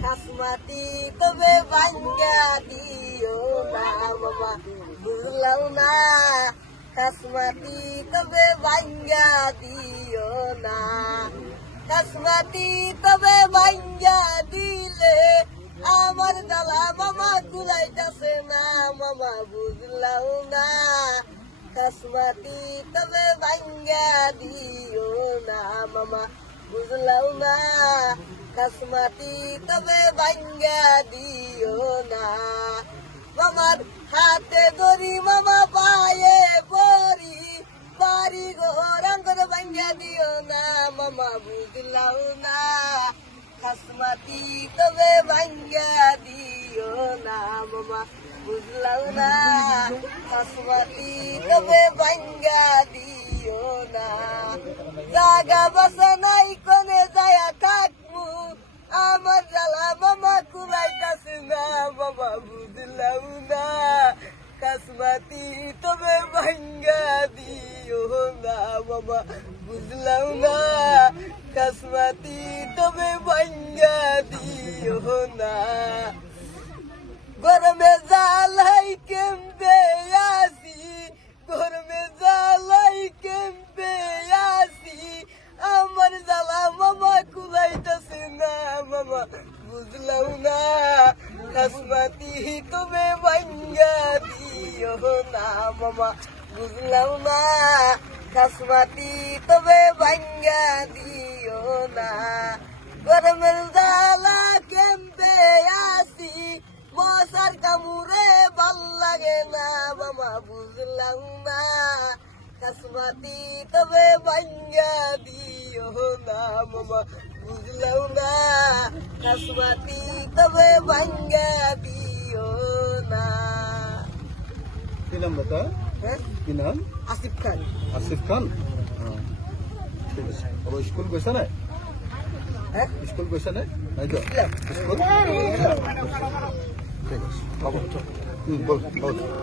খাসমাতি তবে ভাঙ্গা দিও না মামা বুঝলাম না খাসমাতি তবে ভাঙ্গা দিও না খাসমাতি তবে ভাঙ্গা দিলে আমার দালা মামা কুলাইতাছে না মামা বুঝলাম না খাসমাতি তবে ভাঙ্গা দিও না মামা বুঝলাম না খাসমাতি তবে ভাঙ্গা দিও না মামার হাতে ধরি মামা পায়ে পরি বাড়ি ঘর আঙ্গর ভাঙ্গা দিও না মামা বুঝলাম না খাসমাতি তবে ভাঙ্গা দিও না মামা বুঝলাম না খাসমাতি তবে ভাঙ্গা দিও না জাগা বাসা নাই কোনে যায়া থাকবো আমার জ্বালা মামা কুলাইতাছে না মামা বুঝলাম না খাসমাতি তবে ভাঙ্গা দিও না মামা বুঝলাম না খাসমাতি তবে ভাঙ্গা দিও না গরমে জালাই কেমবে আসি গরমে জালাই কেমবে আসি আমার জ্বালা মামা কুলাইতাছে না মামা বুঝলাম না খাসমাতি তবে ভাঙ্গা দিও না মামা বুঝলাম না খাসমাতি তবে ভাঙ্গা দিও না গরমের জ্বালা কেমবে আসি মশার কামুরে ভাল লাগে না মামা বুঝলাম না খাসমাতি তবে ভাঙ্গা দিও না মামা বুঝলাম না খাসমাতি তবে ভাঙ্গা দিও না কি নাম বাতা হ্যাঁ কি নাম আসিফ খান আসিফ খান ঠিক আছে আবার স্কুল গৈছা নাই হ্যাঁ স্কুল গৈছা নাই নাই তো স্কুল ঠিক আছে বল বল